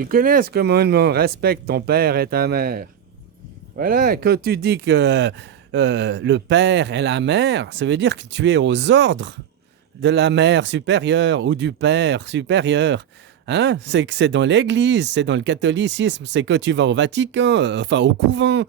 Tu connais ce commandement, respecte ton père et ta mère. Voilà, quand tu dis que le père et la mère, ça veut dire que tu es aux ordres de la mère supérieure ou du père supérieur. Hein? C'est que c'est dans l'église, c'est dans le catholicisme, c'est quand tu vas au Vatican, enfin au couvent.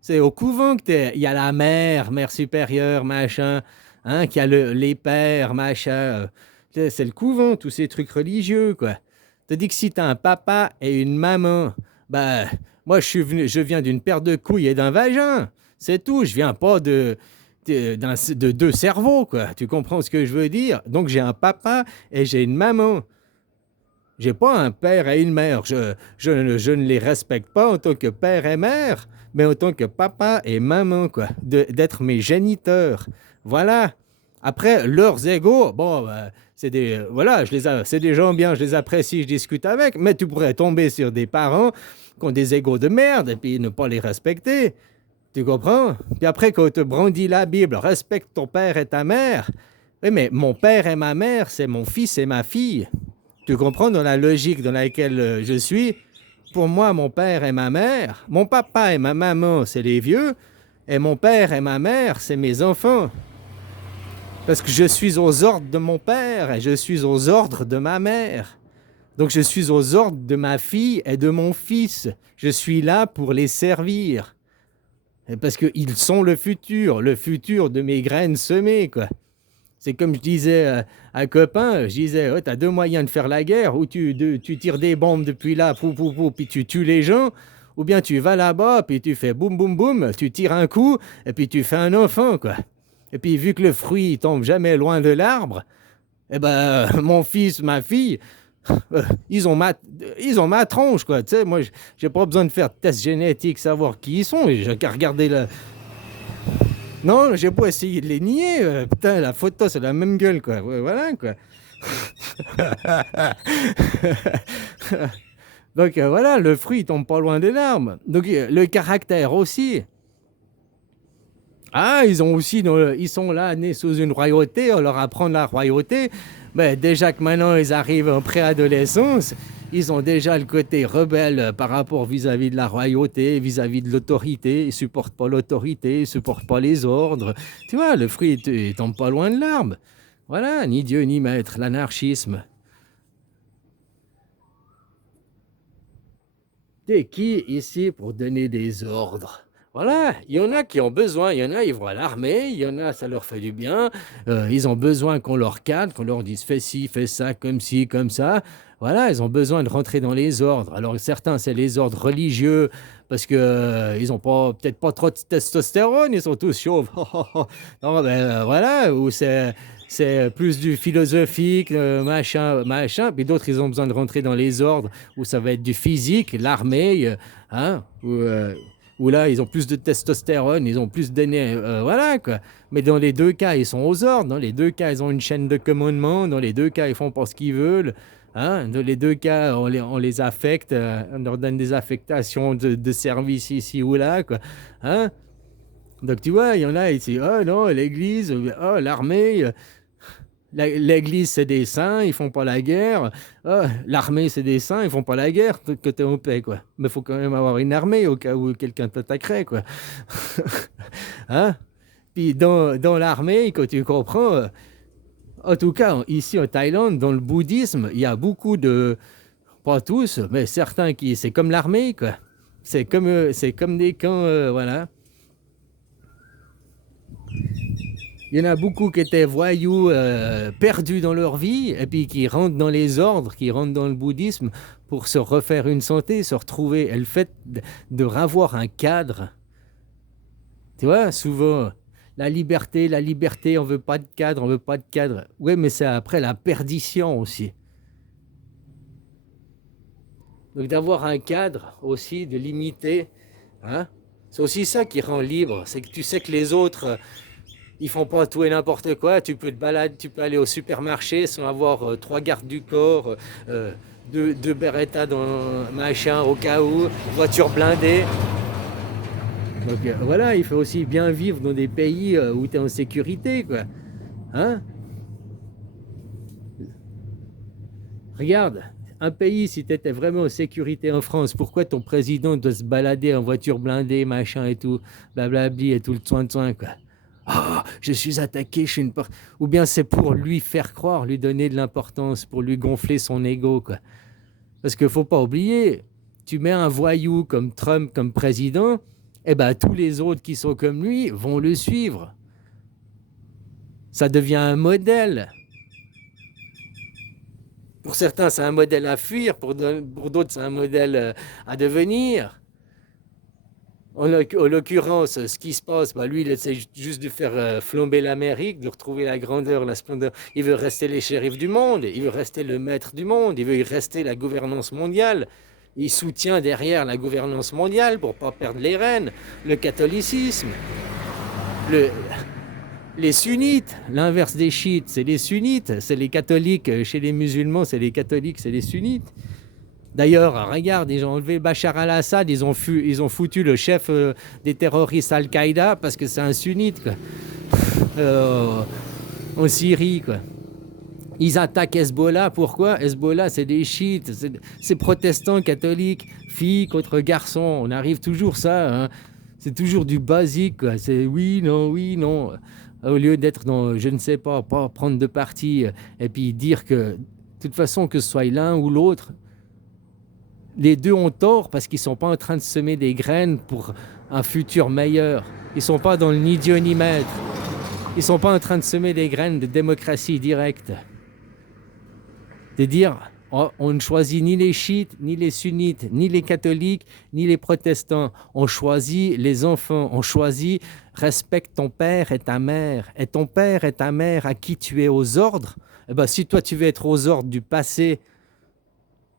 C'est au couvent il y a la mère, mère supérieure, machin, hein, qu'il y a les pères, machin. C'est le couvent, tous ces trucs religieux, quoi. Te dis que si tu as un papa et une maman, bah, moi je viens d'une paire de couilles et d'un vagin. C'est tout, je viens pas de deux cerveaux, quoi. Tu comprends ce que je veux dire? Donc j'ai un papa et j'ai une maman. J'ai pas un père et une mère. Je ne les respecte pas en tant que père et mère, mais en tant que papa et maman, quoi. D'être mes géniteurs. Voilà. Après, leurs égaux, bon, c'est des, voilà, c'est des gens bien, je les apprécie, je discute avec, mais tu pourrais tomber sur des parents qui ont des égaux de merde et puis ne pas les respecter. Tu comprends? Puis après, quand on te brandit la Bible, respecte ton père et ta mère. Oui, mais mon père et ma mère, c'est mon fils et ma fille. Tu comprends dans la logique dans laquelle je suis? Pour moi, mon père et ma mère, mon papa et ma maman, c'est les vieux, et mon père et ma mère, c'est mes enfants. Parce que je suis aux ordres de mon père et je suis aux ordres de ma mère. Donc je suis aux ordres de ma fille et de mon fils. Je suis là pour les servir. Et parce qu'ils sont le futur de mes graines semées, quoi. C'est comme je disais à un copain, je disais, oh, tu as deux moyens de faire la guerre, ou tu tires des bombes depuis là, puis tu tues les gens, ou bien tu vas là-bas, puis tu fais boum, boum, boum, tu tires un coup, et puis tu fais un enfant, quoi. Et puis vu que le fruit il tombe jamais loin de l'arbre, eh ben, mon fils, ma fille, ils ont ma tronche, quoi. Tu sais, moi, j'ai pas besoin de faire de tests génétiques, savoir qui ils sont, j'ai qu'à regarder non, j'ai pas essayé de les nier. Putain, la photo, c'est la même gueule, quoi. Ouais, voilà, quoi. Donc voilà, le fruit il tombe pas loin des larmes. Donc le caractère aussi. Ah, ils sont là, nés sous une royauté, on leur apprend la royauté. Mais déjà que maintenant ils arrivent en préadolescence, ils ont déjà le côté rebelle par rapport vis-à-vis de la royauté, vis-à-vis de l'autorité. Ils supportent pas l'autorité, ils supportent pas les ordres. Tu vois, le fruit il tombe pas loin de l'arbre. Voilà, ni Dieu ni maître, l'anarchisme. T'es qui ici pour donner des ordres? Voilà, il y en a qui ont besoin, il y en a, ils vont à l'armée, il y en a, ça leur fait du bien, ils ont besoin qu'on leur cadre, qu'on leur dise fais ci, fais ça, comme ci, comme ça. Voilà, ils ont besoin de rentrer dans les ordres. Alors certains, c'est les ordres religieux, parce que ils ont pas, peut-être pas trop de testostérone, ils sont tous chauves. Non, ben voilà, ou c'est plus du philosophique, machin, machin. Puis d'autres, ils ont besoin de rentrer dans les ordres où ça va être du physique, l'armée, hein, où là, ils ont plus de testostérone, ils ont plus d'aînés, voilà quoi. Mais dans les deux cas, ils sont aux ordres. Dans les deux cas, ils ont une chaîne de commandement. Dans les deux cas, ils font pas ce qu'ils veulent. Hein. Dans les deux cas, on les affecte, on leur donne des affectations de service ici ou là, quoi. Hein. Donc tu vois, il y en a ici, oh non, l'église, oh l'armée, l'église c'est des saints, ils font pas la guerre. Oh, l'armée c'est des saints, ils font pas la guerre, côté en paix, quoi. Mais il faut quand même avoir une armée au cas où quelqu'un t'attaquerait, quoi. Hein? Puis dans l'armée, quand tu comprends, en tout cas ici en Thaïlande, dans le bouddhisme, il y a beaucoup de, pas tous, mais certains qui, c'est comme l'armée, quoi. C'est comme des camps, voilà. Il y en a beaucoup qui étaient voyous, perdus dans leur vie, et puis qui rentrent dans les ordres, qui rentrent dans le bouddhisme pour se refaire une santé, se retrouver. Et le fait de revoir un cadre, tu vois, souvent, la liberté, on veut pas de cadre, on veut pas de cadre. Oui, mais c'est après la perdition aussi. Donc d'avoir un cadre aussi, de limiter, hein, c'est aussi ça qui rend libre. C'est que tu sais que les autres, ils font pas tout et n'importe quoi. Tu peux te balader, tu peux aller au supermarché sans avoir trois gardes du corps, deux Beretta dans machin au cas où, voiture blindée. Donc voilà, il faut aussi bien vivre dans des pays où tu es en sécurité, quoi. Hein? Regarde, un pays, si tu étais vraiment en sécurité en France, pourquoi ton président doit se balader en voiture blindée, machin et tout, blablabli et tout le soin, quoi. Ah, je suis attaqué, je suis une porte. Ou bien c'est pour lui faire croire, lui donner de l'importance, pour lui gonfler son ego, quoi. Parce qu'il ne faut pas oublier, tu mets un voyou comme Trump comme président, eh ben tous les autres qui sont comme lui vont le suivre. Ça devient un modèle. Pour certains, c'est un modèle à fuir, pour d'autres, c'est un modèle à devenir. En l'occurrence, ce qui se passe, lui, il essaie juste de faire flamber l'Amérique, de retrouver la grandeur, la splendeur. Il veut rester les shérifs du monde, il veut rester le maître du monde, il veut rester la gouvernance mondiale. Il soutient derrière la gouvernance mondiale pour ne pas perdre les rênes, le catholicisme, les sunnites, l'inverse des chiites, c'est les sunnites, c'est les catholiques. Chez les musulmans, c'est les catholiques, c'est les sunnites. D'ailleurs, regarde, ils ont enlevé Bachar al-Assad, ils ont foutu le chef des terroristes Al-Qaïda parce que c'est un sunnite, quoi. En Syrie, quoi. Ils attaquent Hezbollah, pourquoi? Hezbollah, c'est des chiites, c'est protestants catholiques, filles contre garçons, on arrive toujours ça, hein. C'est toujours du basique, quoi. C'est oui, non. Au lieu d'être dans, je ne sais pas prendre de parti et puis dire que, de toute façon, que ce soit l'un ou l'autre, les deux ont tort parce qu'ils ne sont pas en train de semer des graines pour un futur meilleur. Ils ne sont pas dans le ni Dieu ni maître. Ils ne sont pas en train de semer des graines de démocratie directe. De dire, on ne choisit ni les chiites, ni les sunnites, ni les catholiques, ni les protestants. On choisit les enfants. On choisit, respecte ton père et ta mère. Et ton père et ta mère à qui tu es aux ordres. Eh ben, si toi tu veux être aux ordres du passé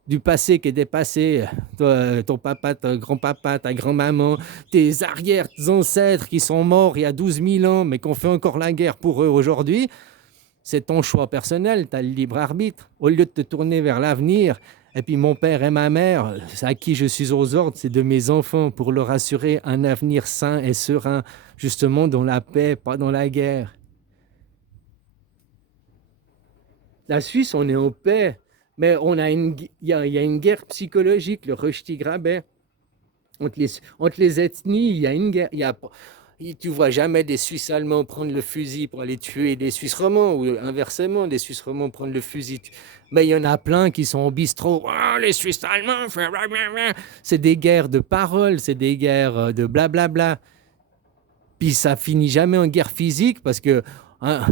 qui est dépassé, toi, ton papa, ton grand-papa, ta grand-maman, tes arrières, tes ancêtres qui sont morts il y a 12 000 ans, mais qu'on fait encore la guerre pour eux aujourd'hui, c'est ton choix personnel, tu as le libre arbitre. Au lieu de te tourner vers l'avenir, et puis mon père et ma mère, à qui je suis aux ordres, c'est de mes enfants, pour leur assurer un avenir sain et serein, justement dans la paix, pas dans la guerre. La Suisse, on est en paix. Mais il y a une guerre psychologique, le Rösti-Graben. Entre les ethnies, il y a une guerre. Tu ne vois jamais des Suisses allemands prendre le fusil pour aller tuer des Suisses romands, ou inversement, des Suisses romands prendre le fusil. Mais il y en a plein qui sont au bistrot. Oh, les Suisses allemands, c'est des guerres de paroles, c'est des guerres de blablabla. Puis ça finit jamais en guerre physique parce que... Hein,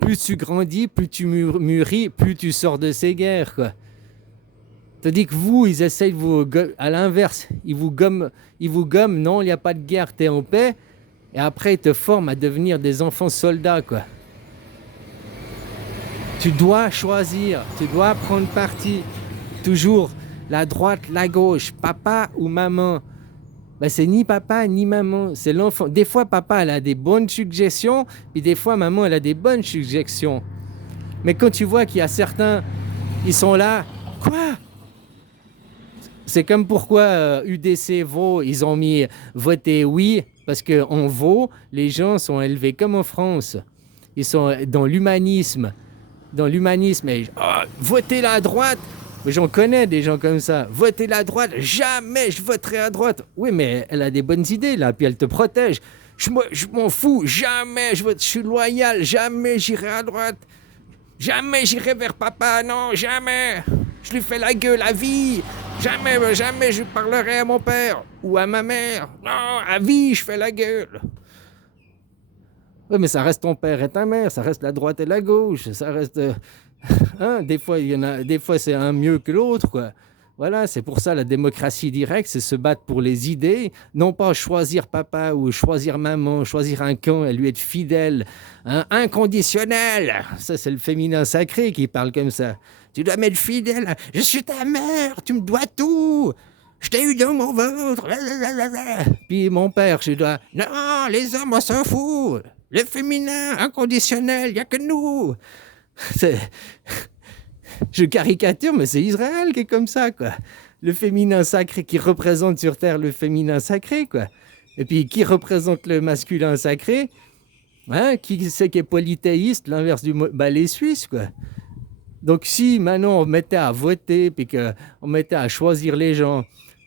plus tu grandis, plus tu mûris, plus tu sors de ces guerres, quoi. Tandis que vous, ils essayent de vous... À l'inverse, ils vous gomment, non, il n'y a pas de guerre, t'es en paix. Et après, ils te forment à devenir des enfants soldats, quoi. Tu dois choisir, tu dois prendre parti. Toujours la droite, la gauche, papa ou maman. Ben, c'est ni papa ni maman, c'est l'enfant. Des fois, papa elle a des bonnes suggestions, puis des fois, maman elle a des bonnes suggestions. Mais quand tu vois qu'il y a certains, ils sont là, quoi? C'est comme pourquoi UDC Vaud, ils ont mis voter oui, parce qu'en Vaud, les gens sont élevés comme en France. Ils sont dans l'humanisme. Et votez la droite. Mais j'en connais des gens comme ça. Votez la droite, jamais je voterai à droite. Oui, mais elle a des bonnes idées là, puis elle te protège. Je m'en fous, jamais je suis loyal, jamais j'irai à droite. Jamais j'irai vers papa, non, jamais. Je lui fais la gueule à vie. Jamais je parlerai à mon père ou à ma mère. Non, à vie, je fais la gueule. Oui, mais ça reste ton père et ta mère, ça reste la droite et la gauche, ça reste... Hein, des fois c'est un mieux que l'autre, quoi. Voilà, c'est pour ça la démocratie directe, c'est se battre pour les idées, non pas choisir papa ou choisir maman, choisir un camp et lui être fidèle, hein, inconditionnel. Ça, c'est le féminin sacré qui parle comme ça. Tu dois m'être fidèle, je suis ta mère, tu me dois tout. Je t'ai eu dans mon ventre. Puis mon père, je dois... Non, les hommes, on s'en fout. Le féminin, inconditionnel, il n'y a que nous. Je caricature, mais c'est Israël qui est comme ça, quoi. Le féminin sacré qui représente sur Terre le féminin sacré, quoi. Et puis qui représente le masculin sacré, hein, qui c'est qui est polythéiste, l'inverse du mot, les Suisses, quoi. Donc si maintenant on mettait à voter, puis qu'on mettait à choisir les gens,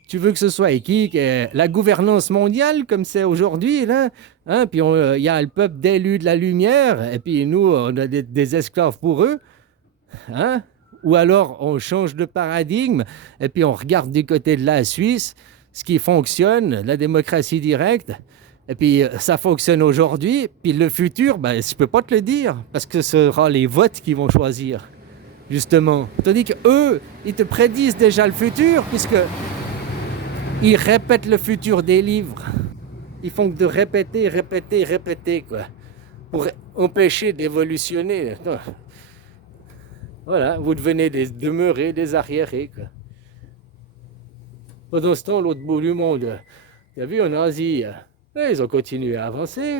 tu veux que ce soit qui? Que la gouvernance mondiale comme c'est aujourd'hui, là, hein? Puis il y a le peuple d'élus de la lumière, et puis nous, on a des esclaves pour eux, hein? Ou alors on change de paradigme, et puis on regarde du côté de la Suisse, ce qui fonctionne, la démocratie directe, et puis ça fonctionne aujourd'hui, puis le futur, ben, je peux pas te le dire, parce que ce sera les votes qui vont choisir. Justement. Tandis qu'eux, ils te prédisent déjà le futur, puisqu'ils répètent le futur des livres. Ils font que de répéter, répéter, répéter, quoi, pour empêcher d'évolutionner. Voilà, vous devenez demeurés, des arriérés, quoi. Pendant ce temps, l'autre bout du monde, tu as vu en Asie, ils ont continué à avancer.